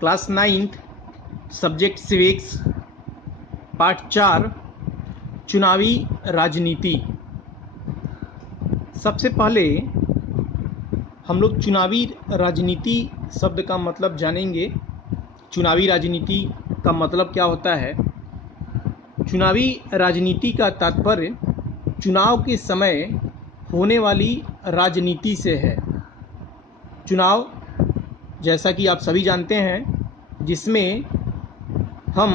Class 9th subject civics part 4 चुनावी राजनीति। सबसे पहले हम लोग चुनावी राजनीति शब्द का मतलब जानेंगे। चुनावी राजनीति का मतलब क्या होता है? चुनावी राजनीति का तात्पर्य चुनाव के समय होने वाली राजनीति से है। चुनाव, जैसा कि आप सभी जानते हैं, जिसमें हम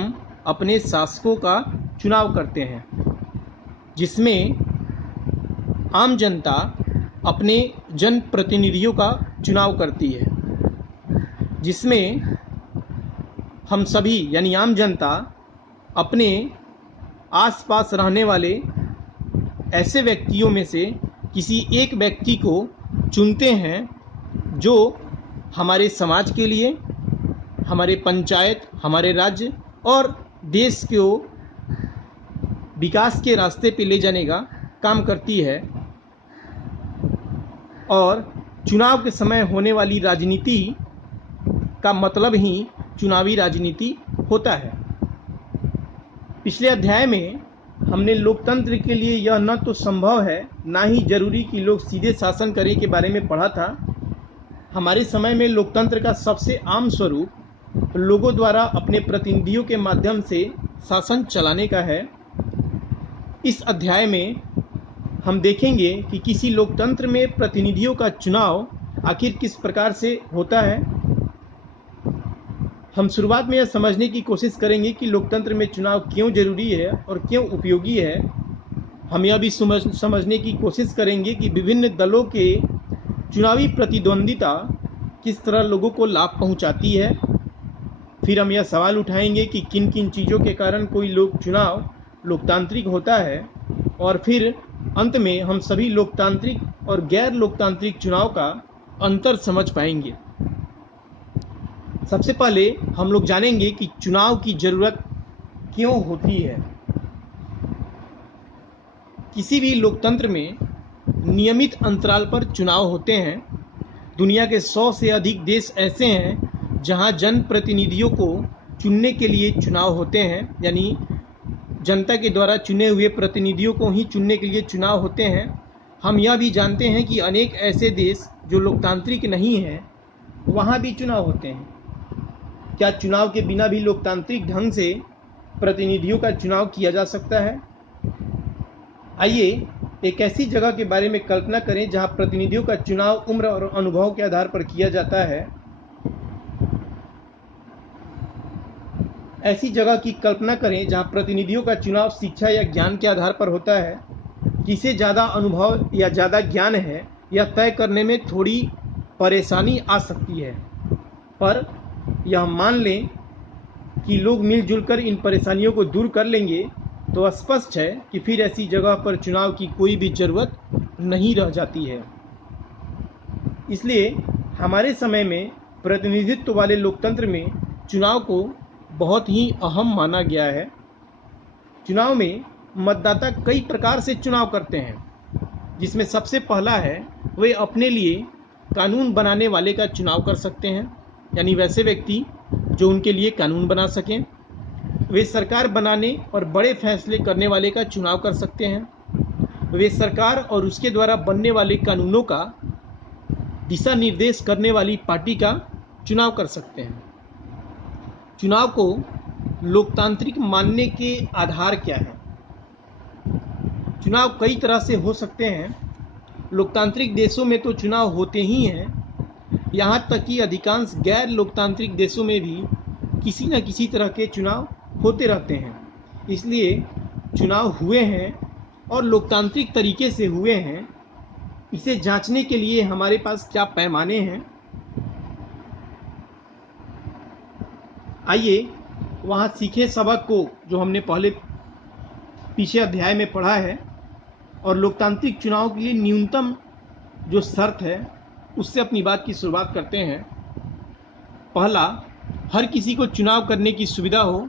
अपने शासकों का चुनाव करते हैं, जिसमें आम जनता अपने जनप्रतिनिधियों का चुनाव करती है, जिसमें हम सभी यानी आम जनता अपने आसपास रहने वाले ऐसे व्यक्तियों में से किसी एक व्यक्ति को चुनते हैं जो हमारे समाज के लिए, हमारे पंचायत, हमारे राज्य और देश को विकास के रास्ते पे ले जाने का काम करती है। और चुनाव के समय होने वाली राजनीति का मतलब ही चुनावी राजनीति होता है। पिछले अध्याय में हमने लोकतंत्र के लिए यह न तो संभव है ना ही जरूरी कि लोग सीधे शासन करें के बारे में पढ़ा था। हमारे समय में लोकतंत्र का सबसे आम स्वरूप लोगों द्वारा अपने प्रतिनिधियों के माध्यम से शासन चलाने का है। इस अध्याय में हम देखेंगे कि किसी लोकतंत्र में प्रतिनिधियों का चुनाव आखिर किस प्रकार से होता है। हम शुरुआत में यह समझने की कोशिश करेंगे कि लोकतंत्र में चुनाव क्यों जरूरी है और क्यों उपयोगी है। हम यह भी समझने की कोशिश करेंगे कि विभिन्न दलों के चुनावी प्रतिद्वंदिता किस तरह लोगों को लाभ पहुंचाती है। फिर हम यह सवाल उठाएंगे कि किन किन चीज़ों के कारण कोई चुनाव लोकतांत्रिक होता है, और फिर अंत में हम सभी लोकतांत्रिक और गैर लोकतांत्रिक चुनाव का अंतर समझ पाएंगे। सबसे पहले हम लोग जानेंगे कि चुनाव की जरूरत क्यों होती है। किसी भी लोकतंत्र में नियमित अंतराल पर चुनाव होते हैं। दुनिया के 100 से अधिक देश ऐसे हैं जहां जनप्रतिनिधियों को चुनने के लिए चुनाव होते हैं, यानी जनता के द्वारा चुने हुए प्रतिनिधियों को ही चुनने के लिए चुनाव होते हैं। हम यह भी जानते हैं कि अनेक ऐसे देश जो लोकतांत्रिक नहीं हैं वहां भी चुनाव होते हैं। क्या चुनाव के बिना भी लोकतांत्रिक ढंग से प्रतिनिधियों का चुनाव किया जा सकता है? आइए एक ऐसी जगह के बारे में कल्पना करें जहां प्रतिनिधियों का चुनाव उम्र और अनुभव के आधार पर किया जाता है। ऐसी जगह की कल्पना करें जहां प्रतिनिधियों का चुनाव शिक्षा या ज्ञान के आधार पर होता है। किसे ज़्यादा अनुभव या ज़्यादा ज्ञान है यह तय करने में थोड़ी परेशानी आ सकती है, पर यह मान लें कि लोग मिलजुल कर इन परेशानियों को दूर कर लेंगे तो स्पष्ट है कि फिर ऐसी जगह पर चुनाव की कोई भी ज़रूरत नहीं रह जाती है। इसलिए हमारे समय में प्रतिनिधित्व वाले लोकतंत्र में चुनाव को बहुत ही अहम माना गया है। चुनाव में मतदाता कई प्रकार से चुनाव करते हैं, जिसमें सबसे पहला है वे अपने लिए कानून बनाने वाले का चुनाव कर सकते हैं, यानी वैसे व्यक्ति जो उनके लिए कानून बना सकें। वे सरकार बनाने और बड़े फैसले करने वाले का चुनाव कर सकते हैं। वे सरकार और उसके द्वारा बनने वाले कानूनों का दिशा निर्देश करने वाली पार्टी का चुनाव कर सकते हैं। चुनाव को लोकतांत्रिक मानने के आधार क्या हैं? चुनाव कई तरह से हो सकते हैं। लोकतांत्रिक देशों में तो चुनाव होते ही हैं, यहाँ तक कि अधिकांश गैर लोकतांत्रिक देशों में भी किसी न किसी तरह के चुनाव होते रहते हैं। इसलिए चुनाव हुए हैं और लोकतांत्रिक तरीके से हुए हैं, इसे जांचने के लिए हमारे पास क्या पैमाने हैं। आइए वहाँ सीखे सबक को जो हमने पहले पीछे अध्याय में पढ़ा है और लोकतांत्रिक चुनाव के लिए न्यूनतम जो शर्त है उससे अपनी बात की शुरुआत करते हैं। पहला, हर किसी को चुनाव करने की सुविधा हो,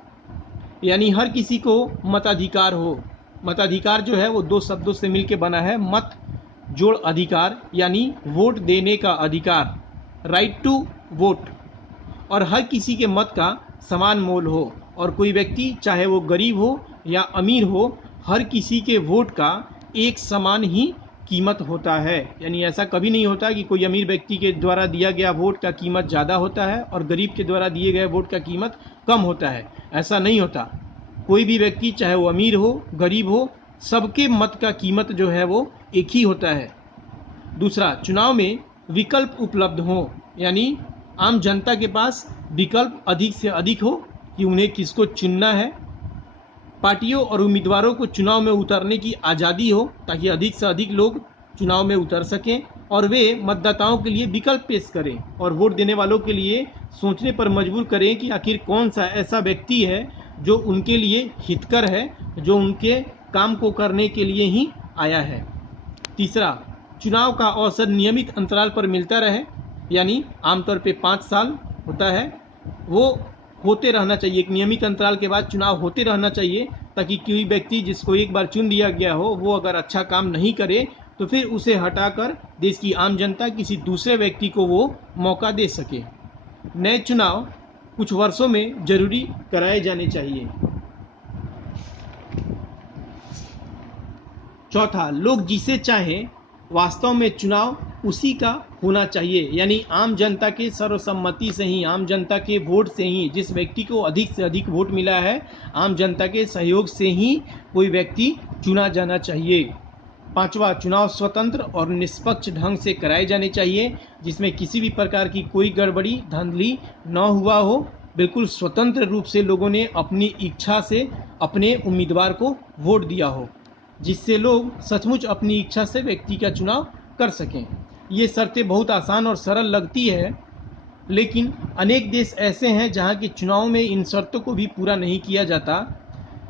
यानी हर किसी को मताधिकार हो। मताधिकार जो है वो दो शब्दों से मिलकर बना है, मत जोड़ अधिकार, यानी वोट देने का अधिकार, राइट टू वोट। और हर किसी के मत का समान मोल हो, और कोई व्यक्ति चाहे वो गरीब हो या अमीर हो, हर किसी के वोट का एक समान ही कीमत होता है। यानी ऐसा कभी नहीं होता कि कोई अमीर व्यक्ति के द्वारा दिया गया वोट का कीमत ज़्यादा होता है और गरीब के द्वारा दिए गए वोट का कीमत कम होता है। ऐसा नहीं होता। कोई भी व्यक्ति चाहे वो अमीर हो गरीब हो, सबके मत का कीमत जो है वो एक ही होता है। दूसरा, चुनाव में विकल्प उपलब्ध हो, यानी आम जनता के पास विकल्प अधिक से अधिक हो कि उन्हें किसको चुनना है। पार्टियों और उम्मीदवारों को चुनाव में उतरने की आज़ादी हो ताकि अधिक से अधिक लोग चुनाव में उतर सकें और वे मतदाताओं के लिए विकल्प पेश करें और वोट देने वालों के लिए सोचने पर मजबूर करें कि आखिर कौन सा ऐसा व्यक्ति है जो उनके लिए हितकर है, जो उनके काम को करने के लिए ही आया है। तीसरा, चुनाव का अवसर नियमित अंतराल पर मिलता रहे, यानी आमतौर पे 5 साल होता है, वो होते रहना चाहिए। एक नियमित अंतराल के बाद चुनाव होते रहना चाहिए ताकि कोई व्यक्ति जिसको एक बार चुन लिया गया हो, वो अगर अच्छा काम नहीं करे तो फिर उसे हटाकर देश की आम जनता किसी दूसरे व्यक्ति को वो मौका दे सके। नए चुनाव कुछ वर्षों में जरूरी कराए जाने चाहिए। चौथा, लोग जिसे चाहें वास्तव में चुनाव उसी का होना चाहिए, यानी आम जनता के सर्वसम्मति से ही, आम जनता के वोट से ही, जिस व्यक्ति को अधिक से अधिक वोट मिला है, आम जनता के सहयोग से ही कोई व्यक्ति चुना जाना चाहिए। पांचवा, चुनाव स्वतंत्र और निष्पक्ष ढंग से कराए जाने चाहिए, जिसमें किसी भी प्रकार की कोई गड़बड़ी धांधली न हुआ हो। बिल्कुल स्वतंत्र रूप से लोगों ने अपनी इच्छा से अपने उम्मीदवार को वोट दिया हो, जिससे लोग सचमुच अपनी इच्छा से व्यक्ति का चुनाव कर सकें। ये शर्तें बहुत आसान और सरल लगती है, लेकिन अनेक देश ऐसे हैं जहां के चुनाव में इन शर्तों को भी पूरा नहीं किया जाता।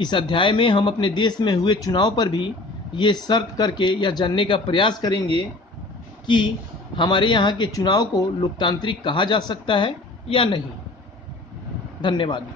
इस अध्याय में हम अपने देश में हुए चुनाव पर भी ये शर्त करके यह जानने का प्रयास करेंगे कि हमारे यहाँ के चुनाव को लोकतांत्रिक कहा जा सकता है या नहीं। धन्यवाद।